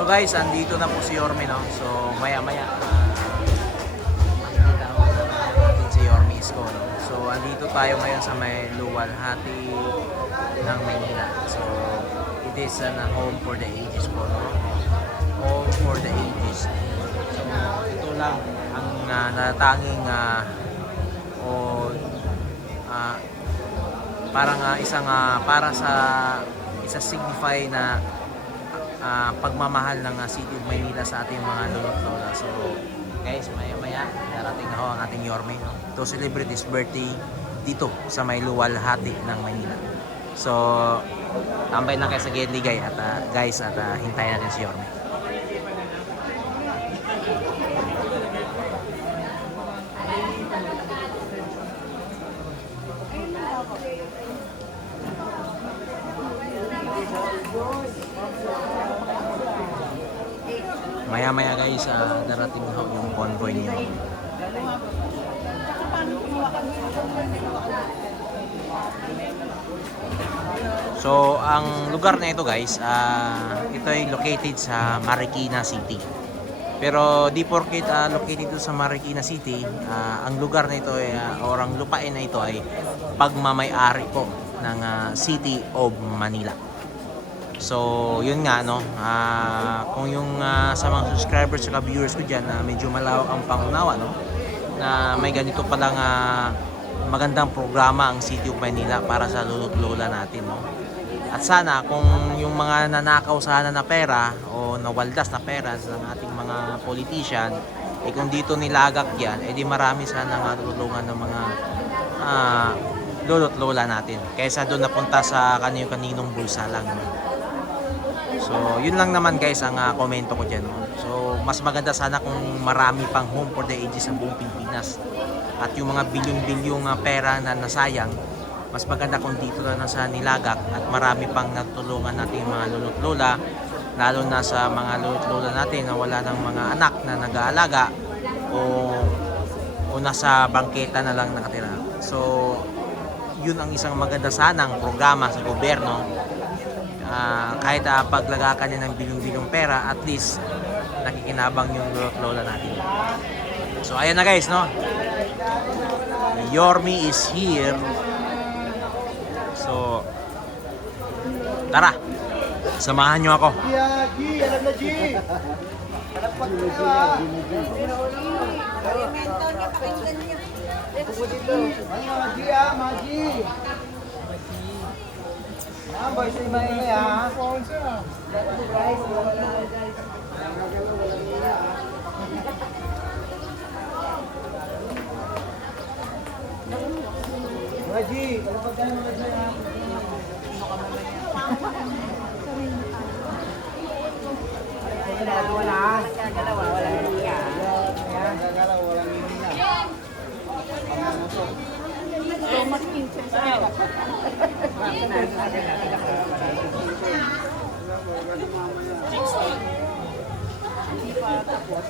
So guys, andito na po si Yorme, no? So maya maya makikita ko natin si Yorme Isko, no? So andito tayo ngayon sa may luwalhati ng Maynila. So it is a home for the ages po, no? Home for the ages. So ito lang ang natatanging parang isang para sa isa signify na pagmamahal ng City of Maynila sa ating mga lolo't lola. So guys, maya maya darating na ho ang ating Yorme, no? To celebrate his birthday dito sa may luwalhati ng Maynila. So tambay na kayo sa Gedligay at guys, at hintayin natin si Yorme. Maya maya guys, darating na yung convoy niyo. So ang lugar na ito guys, ito ay located sa Marikina City. Pero di porket located ito sa Marikina City, ang lugar na ito ay, or ang lupain na ito ay pagmamay-ari po ng City of Manila. So yun nga, no, kung yung sa mga subscribers at viewers ko dyan medyo malawak ang pangunawa, no, na may ganito palang magandang programa ang City of Manila para sa lolo't lola natin, no. At sana kung yung mga nanakaw sana na pera o nawaldas na pera ng ating mga politician, kung dito nilagak yan, di marami sana matutulungan ng mga lolo't lola natin kaysa doon napunta sa kaninong bulsa lang, no? So yun lang naman guys ang komento ko dyan, no? So mas maganda sana kung marami pang home for the ages sa buong Pilipinas, at yung mga bilyon-bilyong pera na nasayang, mas maganda kung dito na sa nilagak at marami pang natulungan natin mga lolo't lola, lalo na sa mga lolo't lola natin na wala ng mga anak na nag-aalaga o nasa bangketa na lang nakatira. So yun ang isang maganda sanang programa sa gobyerno. Kahit paglagakan niya ng bilyong-bilyong pera, at least nakikinabang yung lolo't lola natin. So ayan na guys, no, Yorme is here. So tara, samahan nyo ako. Boy, sa iba ya. Maji, kalau pagka mo na ya. Wala. Gagalawa, wala niya. Gagalawa, wala niya. Thomas Kinsen sa hindi pa tapos.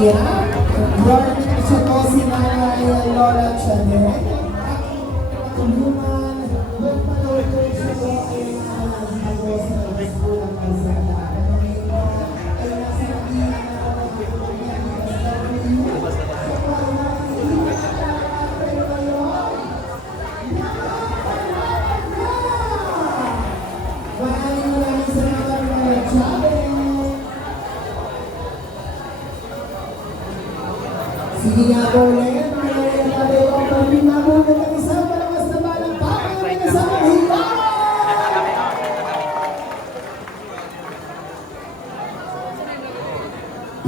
Yeah. Lord, siya po si Nanay Lola Chanet. Tulungan, magpanood ko siya po ay nakasago sa Facebook ng Pasada. Ay nasa gina maraming salamat Lola Chanet. Sige nga po ulit, mga tayo ang pagpinabog ng isang malakas na balang pakay ng isang hilaw!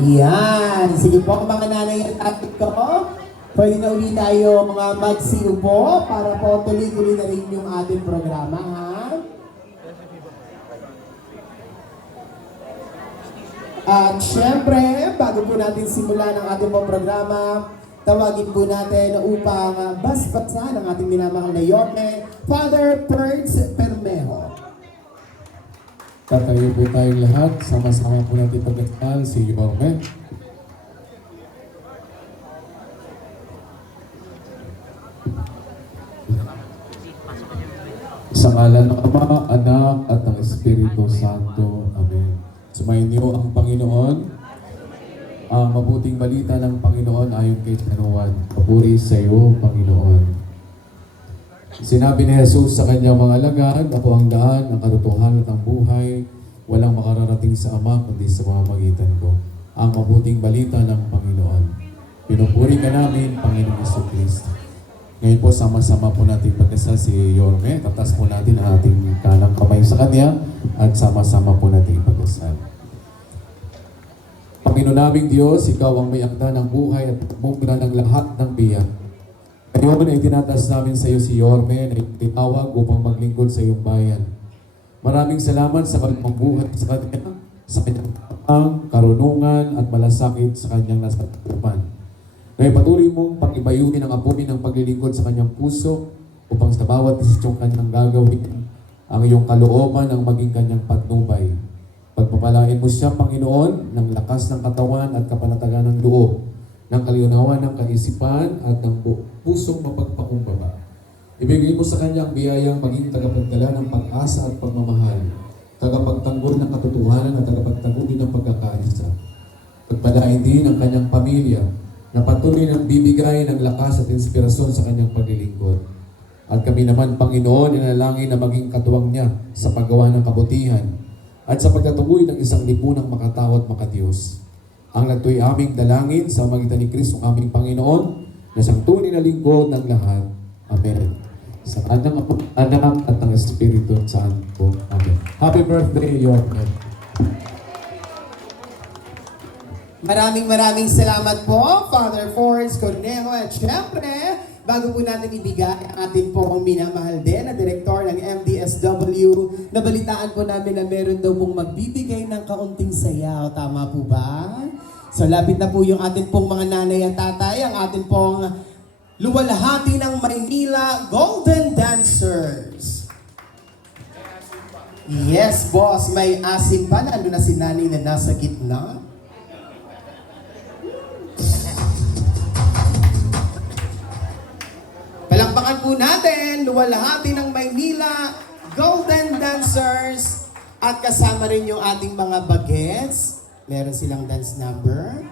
Yan! Sige po mga nanay at ate ko, pwede na ulit tayo mga magsiupo para po tuloy-tuloy na rin yung ating programa, ha? At syempre, bago po natin simulan ang ating pong programa, tawagin po natin upang basbasan ang ating minamahal na Yorme, Father Perds Permejo. Tatayo po tayong lahat, sama-sama po natin pagkakal si Yorme. Sa ngalan ng Ama, Anak, at ng Espiritu Santo. Amen. Sumayin niyo ang Panginoon. Ang mabuting balita ng Panginoon ayon kay Tanuan. Papuri sa iyo, Panginoon. Sinabi ni Jesus sa kanyang mga alagad, ako ang daan, ang katotohanan at ang buhay. Walang makararating sa Ama kundi sa pamamagitan ko. Ang mabuting balita ng Panginoon. Pinupuri ka namin, Panginoon Jesucristo. Ngayon po, sama-sama po natin pagkasal si Yorme. Tatas po natin ang ating kanang kamay sa kanya at sama-sama po natin ipagkasal. Panginoon naming Diyos, Ikaw ang may akda ng buhay at mukha ng lahat ng biyak. Ngayon ay tinatas namin sa iyo si Yorme na itinawag upang maglingkod sa iyong bayan. Maraming salamat sa kanyang buhay sa kanya, sa kanyang tapang, karunungan at malasakit sa kanyang nasatupan. Kaya patuloy mong pag-ibayunin ang apunin ng paglilingkod sa kanyang puso upang sa bawat desisyong kanyang gagawin, ang iyong kalooban ang maging kanyang patnubay. Pagpapalain mo siya, Panginoon, ng lakas ng katawan at kapanatagan ng loob, ng kaliunawan ng kaisipan at ng pusong mapagpakumbaba. Ibigay mo sa kanya ang biyayang maging tagapagdala ng pag-asa at pagmamahal, tagapagtanggol ng katotohanan at tagapagtanggol din ng pagkakaisa. Pagpalain din ang kanyang pamilya, na patuloy nang bibigay ng lakas at inspirasyon sa kanyang paglilingkod. At kami naman, Panginoon, inalangin na maging katuwang niya sa paggawa ng kabutihan at sa pagkatuloy ng isang lipunang makatao at makadiyos. Ang nagto'y aming dalangin sa magitan ni Kristo aming Panginoon na siyang tunay na lingkod ng lahat. Amen. Sa kanyang anak at ng Espiritu Santo. Amen. Happy birthday, Yorme. Maraming salamat po, Father Forrest Cornejo. At syempre, bago po natin ibigay ang ating pong minamahal din na direktor ng MDSW, nabalitaan po namin na meron daw pong magbibigay ng kaunting sayaw. Tama po ba? So lapit na po yung ating pong mga nanay at tatay, ang ating pong luwalhati ng Maynila Golden Dancers. Yes, boss. May asin pa, lalo na si nanay na nasa gitna. Palakpakan po natin, luwalhati ng Maynila Golden Dancers at kasama rin yung ating mga bagets. Meron silang dance number.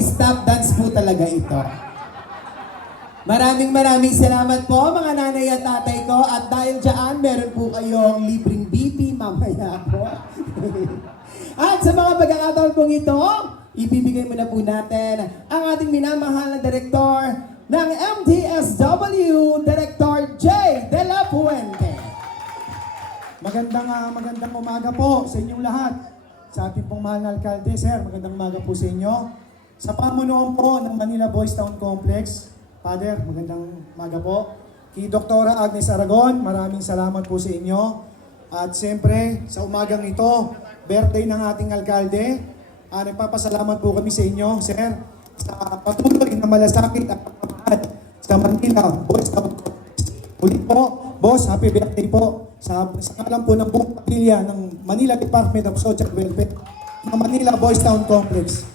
stop dance po talaga ito. Maraming salamat po mga nanay at tatay ko. At dahil dyan, meron po kayong libreng BP mamaya po. At sa mga pagkakataon pong ito, ibibigay muna po natin ang ating minamahal na direktor ng MDSW, Director J. De La Fuente. Magandang umaga po sa inyong lahat. Sa ating pong mahal na alkalde, sir, magandang umaga po sa inyo. Sa pamunuan po ng Manila Boys Town Complex, Father, magandang umaga po. Kay Dr. Agnes Aragon, maraming salamat po sa inyo. At siyempre, sa umagang ito, birthday ng ating alkalde, nagpapasalamat po kami sa inyo, sir, sa patuloy na malasakit at pagmamahal sa Manila Boys Town Complex. Ulit po, boss, happy birthday po sa ngalan po ng buong pamilya ng Manila Department of Social Welfare ng Manila Boys Town Complex.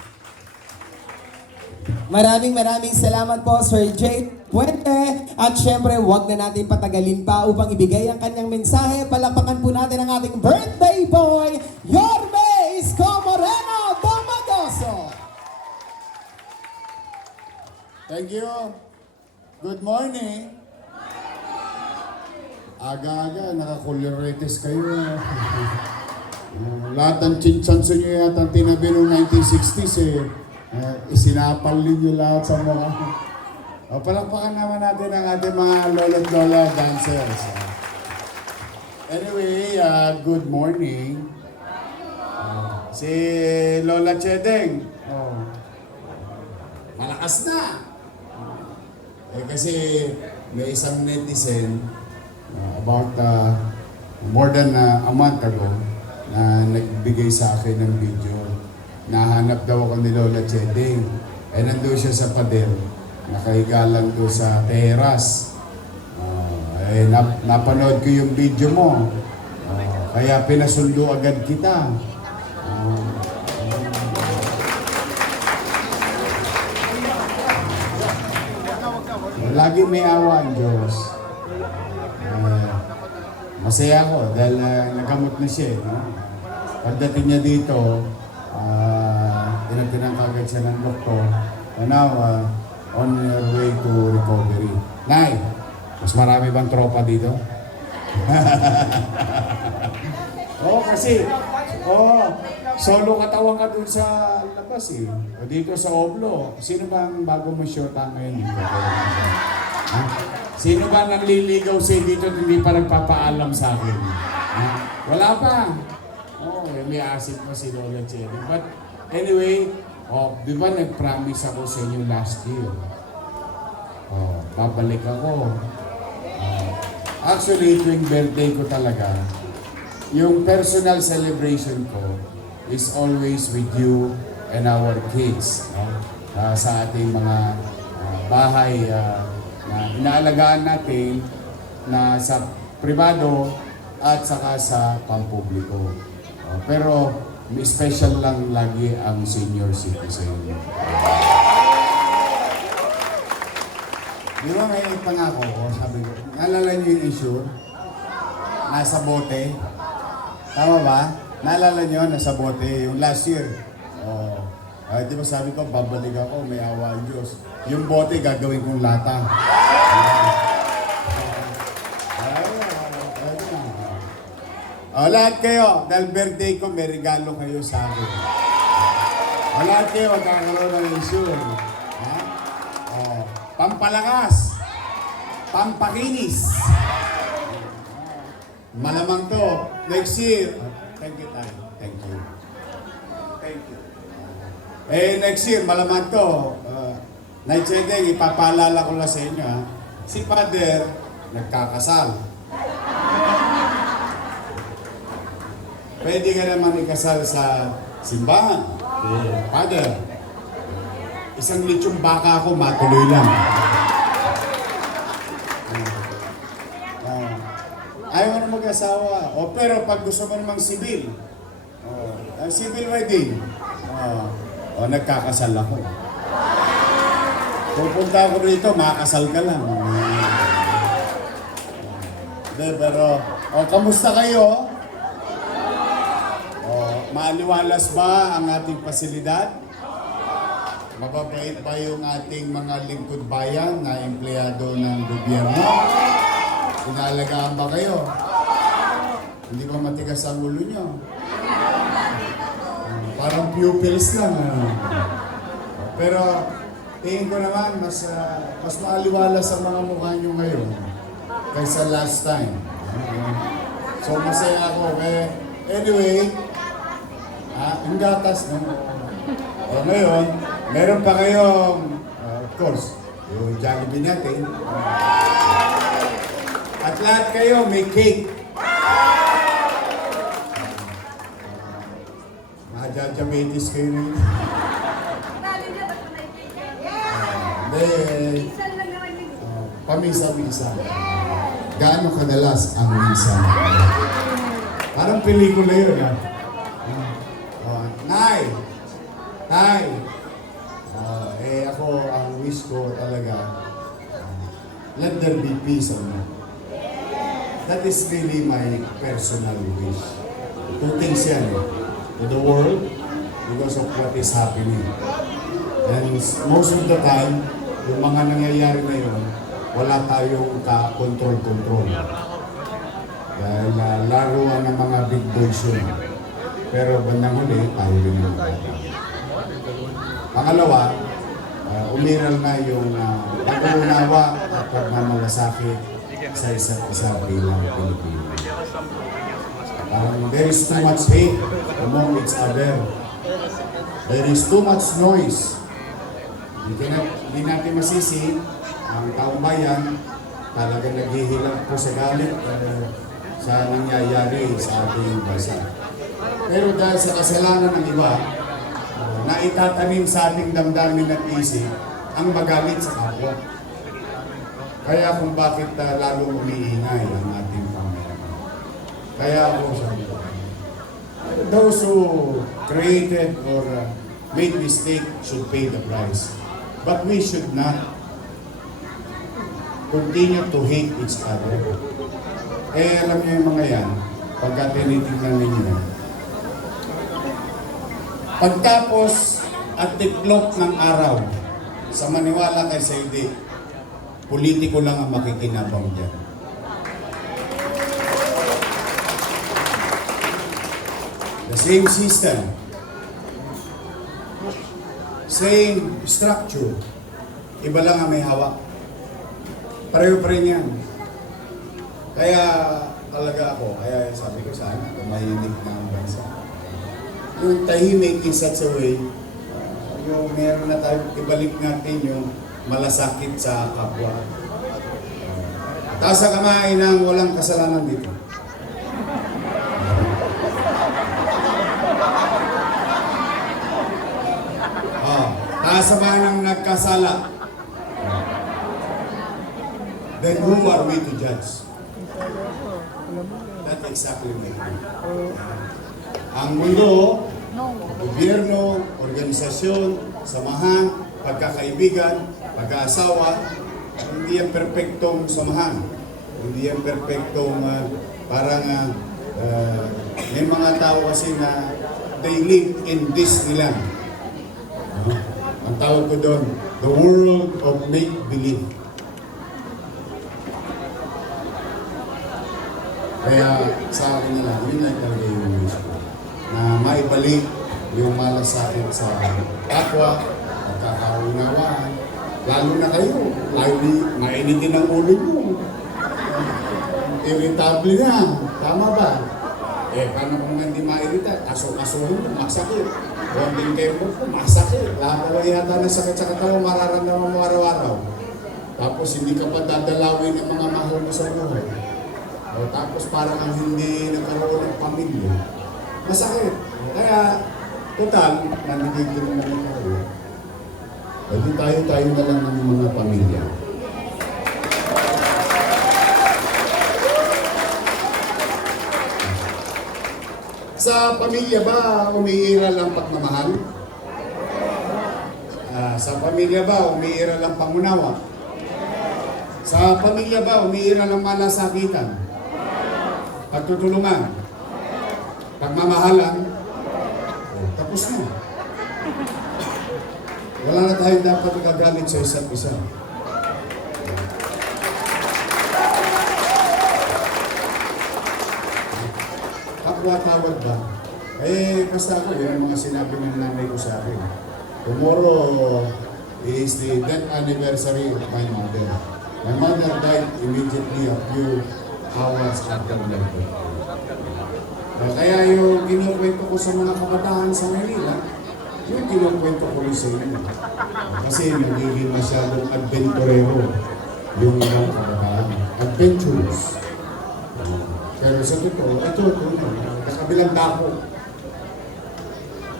Maraming salamat po, Sir J. Puente. At syempre, huwag na natin patagalin pa upang ibigay ang kanyang mensahe. Palakpakan po natin ang ating birthday boy, Yorme Isko Moreno Domagoso. Thank you. Good morning. Aga-aga, nakakuluritis kayo. Lahat ng chinchanso nyo yata ang tinabi noong 1960s eh. Isinapal ninyo lahat sa mukha. Palakpakan naman natin ang ating mga lolo't lola dancers. Anyway, good morning. Si Lola Chedeng. Malakas na. Kasi may isang netizen about more than a month ago na nagbigay sa akin ng video. Nahanap daw ako ni Lola Chedeng. Nandun siya sa pader. Nakahiga lang doon sa teras. Napanood ko yung video mo. Kaya pinasundo agad kita. Lagi may awa ang Diyos. Masaya ako dahil nagamot na siya. No? Pagdating niya dito, tinagtinan kagad siya ng doktor. And now, on your way to recovery. Nay, mas marami bang tropa dito? Kasi, solo katawan ka dun sa labas eh. O dito sa Oblo, sino ba ang bago mo shota ngayon dito? Sino ba nanliligaw sa'yo dito at hindi pa nagpapaalam sa akin? Wala pa. May asset pa si Lola Chedeng. But anyway, di ba nag-promise ako sa inyo last year? Babalik ako. Actually, tuwing birthday ko talaga, yung personal celebration ko is always with you and our kids. Sa ating mga bahay na inaalagaan natin na sa privado at saka sa pampubliko. Pero may special lang lagi ang senior citizen. Di ba may pangako ko, sabi ko, naalala niyo yung issue? Nasa bote. Tama ba? Naalala niyo, nasa bote, yung last year. Di ba sabi ko, babalik ako, may awa ang Diyos. Yung bote, gagawin kong lata. Lahat kayo, dahil birthday ko, may regalo kayo sa akin. Lahat kayo, magkakaroon ng issue. Pampalakas. Pampakinis. Malamang to. Next year. Thank you, Tay. Thank you. Thank you. Next year, malamang to. Night Chedeng, ipapaalala ko lang sa inyo. Si Father, nagkakasal. Pwede ka naman ikasal sa simbahan. Father, isang lechong baka ako, matuloy lang. Ayaw ka na mag-asawa. Pero pag gusto mo namang civil, civil wedding, nagkakasal ako. Pupunta ako rito, makakasal ka lang. Pero, kamusta kayo? Maaliwalas ba ang ating pasilidad? Mababait ba yung ating mga lingkod bayan na empleyado ng gobyerno? Inaalagaan ba kayo? Hindi ba matigas ang ulo nyo? Parang pupils lang. Ano? Pero tingin ko naman, mas maaliwala sa mga mukha nyo ngayon kaysa last time. So masaya ako. Anyway, ang gatas, no? O ngayon, meron pa kayong, of course, yung Jollibee natin. At lahat kayo may cake. Mahajajamitis kayo na yun. Hindi. Pamisa-misa. Gaano kadalas ang misa? Parang pelikula yun, ha? Nay! Nay! Ako, ang wish ko talaga, let there be peace on me. That is really my personal wish. Two things yan, to the world, because of what is happening. And most of the time, yung mga nangyayari na yun, wala tayong ka-control-control. Dahil laruan ng mga big boys yun. Pero bandang huli, tayo rin yung pangalawa, umiral na yung pag-unawa at pagmamalasakit sa isa't isa bilang Pilipino. There is too much hate among each other. There is too much noise. Hindi natin masisi ang taong bayan talaga naghihilang po sa galit sa nangyayari sa ating bansa. Pero dahil sa kasalanan ng iba, na itatanim sa ating damdamin at isip ang magalit sa kapwa. Kaya kung bakit lalong umiingay ang ating pamayanan. Kaya ako sabi ko, those who created or made mistake should pay the price. But we should not continue to hate each other. Alam niyo yung mga yan, pagka tinitingnan ninyo, pagtapos at tiklop ng araw, sa maniwala kay Saidi, politiko lang ang makikinabang dyan. The same system, same structure, iba lang ang may hawak. Pareho pa rin yan. Kaya talaga ako, kaya sabi ko sana, mahinig na ang bansa. Yung tahimik in such a way, yung meron na tayo, ibalik natin yung malasakit sa kapwa. Taas sa kamay ng walang kasalanan dito. Taas sa kamay ng nagkasala. Then who are we to judge? That's exactly my point. Ang mundo, gobyerno, organisasyon, samahan, pagkakaibigan, pag-aasawa, hindi yan perfectong samahan. Hindi yan perfectong may mga tao kasi na they live in Disneyland. Ang tawag ko doon, the world of make-believe. Kaya sa akin na lang, yun ay talaga yung wish ko. Na maibalik yung malasakit sa kapwa, pagkakaunawaan. Lalo na kayo, mainitin ang ulo nyo. Irritable na, tama ba? Paano kung hindi mairita? Aso-asuhin, masakit. Konting tempo po, masakit. Lahat na yata ng sakit sa katawan, mararamdaman mo araw-araw. Tapos hindi ka pa dadalawin ng mga mahal mo sa buhay. Tapos parang ang hindi nagkaroon ng pamilya. Masakit. Kaya, total, nandito naman tayo. Pwede tayo na lang ng mga pamilya. Sa pamilya ba umiiral ang pagmamahal? Sa pamilya ba umiiral ang pangunawa? Sa pamilya ba umiiral ang malasakitan? Pagtutulungan? Pagmamahalan? Tapos na. Wala na tayong dapat nagagalit sa isa't isa. Kapwa-tawad ba? Eh, basta ako, yun ang mga sinabi ng nanay ko sa akin. Tomorrow is the death anniversary of my mother. My mother died immediately a few hours after my birthday. Kaya yung kinukwento ko sa mga kabataan sa Manila, yung kinukwento ko rin sa inyo. Kasi nagiging masyadong adventurero yung mga kabataan. Adventurous. Pero sa totoo, ito, nakabilang dako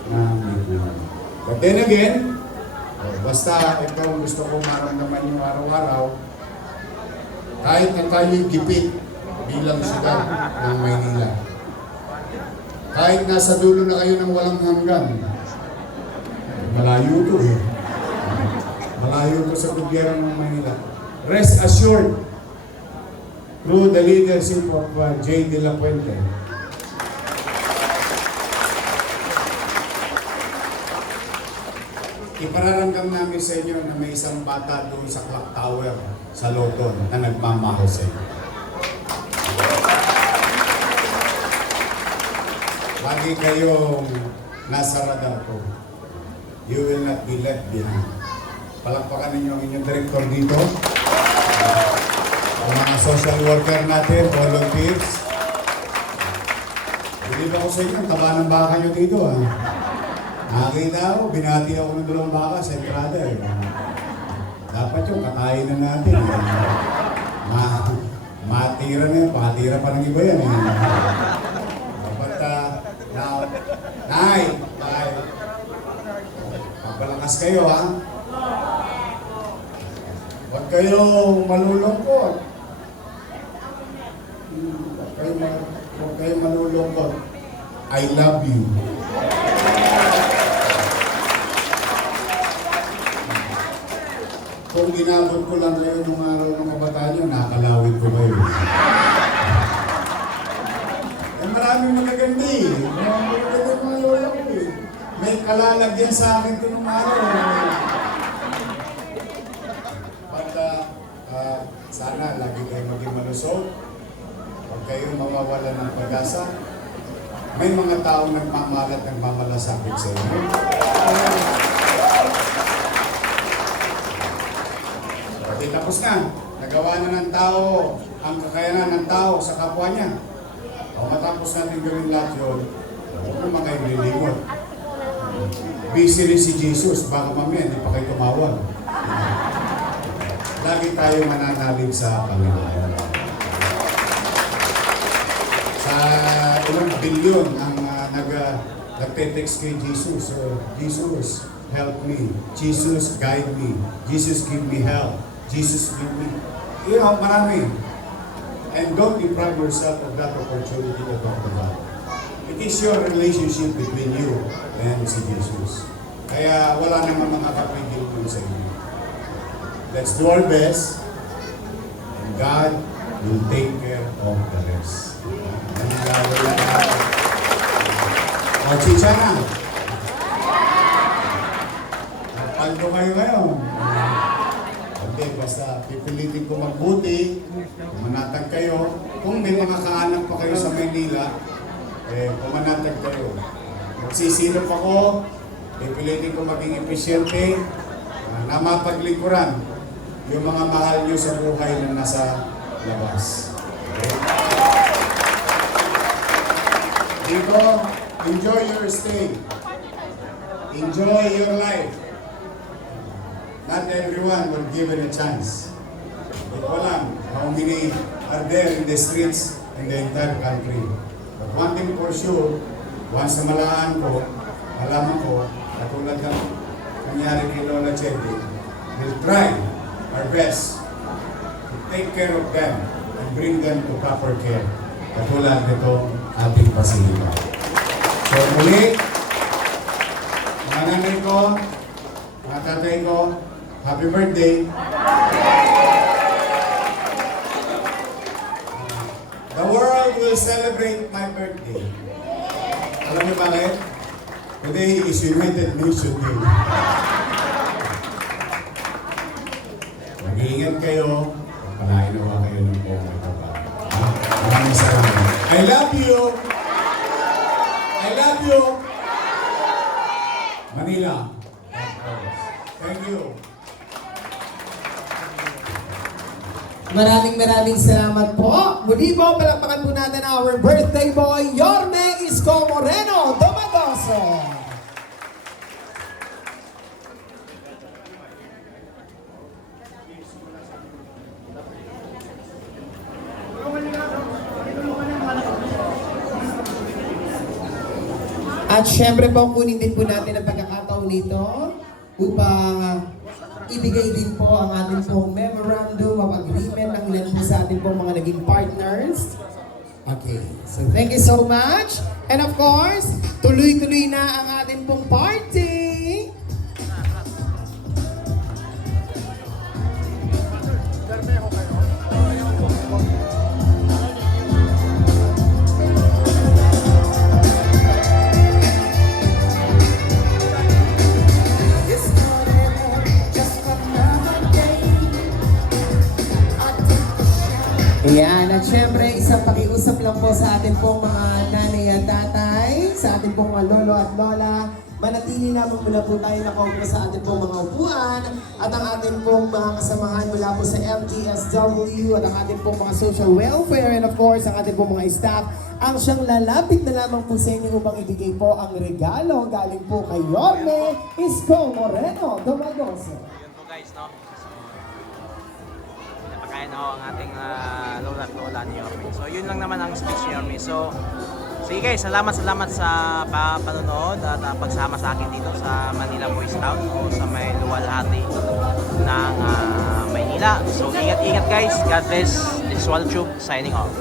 na may buhay. But then again, basta ikaw gusto kong maramdaman yung araw-araw, kahit na tayo'y gipit bilang siyudad ng Maynila. Kahit nasa dulo na kayo ng walang hanggan, malayo to eh. Malayo to sa gobyerno ng Maynila. Rest assured, through the leadership of J. De La Puente, ipararamdam namin sa inyo na may isang bata doon sa Clock Tower sa Loton na nagmamahal sa inyo. Lagi kayong nasa radar ko. You will not be left behind. Palakpakan ninyo ang inyong director dito. Ang mga social worker natin, volunteers. Bilib ako sa inyo, ang taba ng baka nyo dito. Nakakita ako, binati ako ng dalawang baka sa entrada. Dapat yung katayin na natin. Matira na yun, patira pa ng iba yan. Now, Nay, magpalakas kayo ha. Huwag kayong malulungkot. Huwag kayong malulungkot. I love you. Kung ginabot ko lang kayo nung araw ng kabataan nyo, nakakalawit ko kayo. Maraming magagandi. Maraming magagandi mga lola ko eh. May kalalagyan sa akin ito nung araw. At sana lagi kayo maging malusog. Huwag kayong mawawala ng pag-asa. May mga taong nagmamalat ng mamalasakit sa inyo. Pati tapos na. Nagawa na ng tao ang kakayanan ng tao sa kapwa niya. Kung matapos natin gawin lahat yun, huwag naman kayo lilingot. Busy rin si Jesus, baka mamaya hindi pa kayo tumawag. Lagi tayo mananalig sa Panginoon. Sa ilang bilyon ang nagte-text kay Jesus. Jesus, help me. Jesus, guide me. Jesus, give me help. Jesus, give me. You know, marami. And don't deprive yourself of that opportunity to talk to God. It is your relationship between you and si Jesus. Kaya wala naman makakapigil dun sa inyo. Let's do our best, and God will take care of the rest. O, chicha na. Paldo kayo ngayon. Hindi, basta pipilitin ko magbuti, pumanatag kayo. Kung may mga kaanak pa kayo sa Maynila, pumanatag kayo. Magsisilip ako, pipilitin ko maging epesyente, na mapaglingkuran yung mga mahal nyo sa buhay na nasa labas. Okay? Dito, enjoy your stay. Enjoy your life. Not everyone will given a chance. Ito lang, how many are there in the streets in the entire country. But one thing for sure, once na malaman ko, katulad ng nangyari kay Lola Chedi, we'll try our best to take care of them and bring them to proper care. Katulad nito ating pasilita. So muli, mga nanay ko, mga tatay ko, happy birthday! The world will celebrate my birthday. Alam niyo bakit? Today is United Nations Day. Ingat kayo. Palain naman kayo ng buong ito pa. Maraming salamat. I love you! I love you! Manila. Thank you. Maraming salamat po. Muli po, palakpakan po natin our birthday boy, Yorme Isko Moreno Domagoso. At syempre po, kunin din po natin ang pagkakataon nito upang ibigay din po ang ating pong memorandum of agreement ng ilan po sa ating pong mga naging partners. Okay, so thank you so much. And of course, tuloy-tuloy na ang ating pong party. Ayan, at syempre, isang pakiusap lang po sa ating pong mga nanay at tatay, sa ating pong mga lolo at lola. Manatili lamang muna po tayo nakaupo sa ating pong mga upuan at ang ating pong mga kasamahan mula po sa MTSW at ang ating pong mga social welfare and of course, ang ating pong mga staff ang siyang lalapit na lamang po sa inyo upang ibigay po ang regalo galing po kay Yorme Isko Moreno Domagoso. Yun po guys, no? Pinapakain ako ang ating lola at lola ni Yorme. So yun lang naman ang speech ni Yorme. So sige guys, salamat sa panonood at pagsama sa akin dito sa Manila Boys Town o sa may luwalhati ng Maynila. So ingat-ingat guys. God bless. This is Waltube signing off.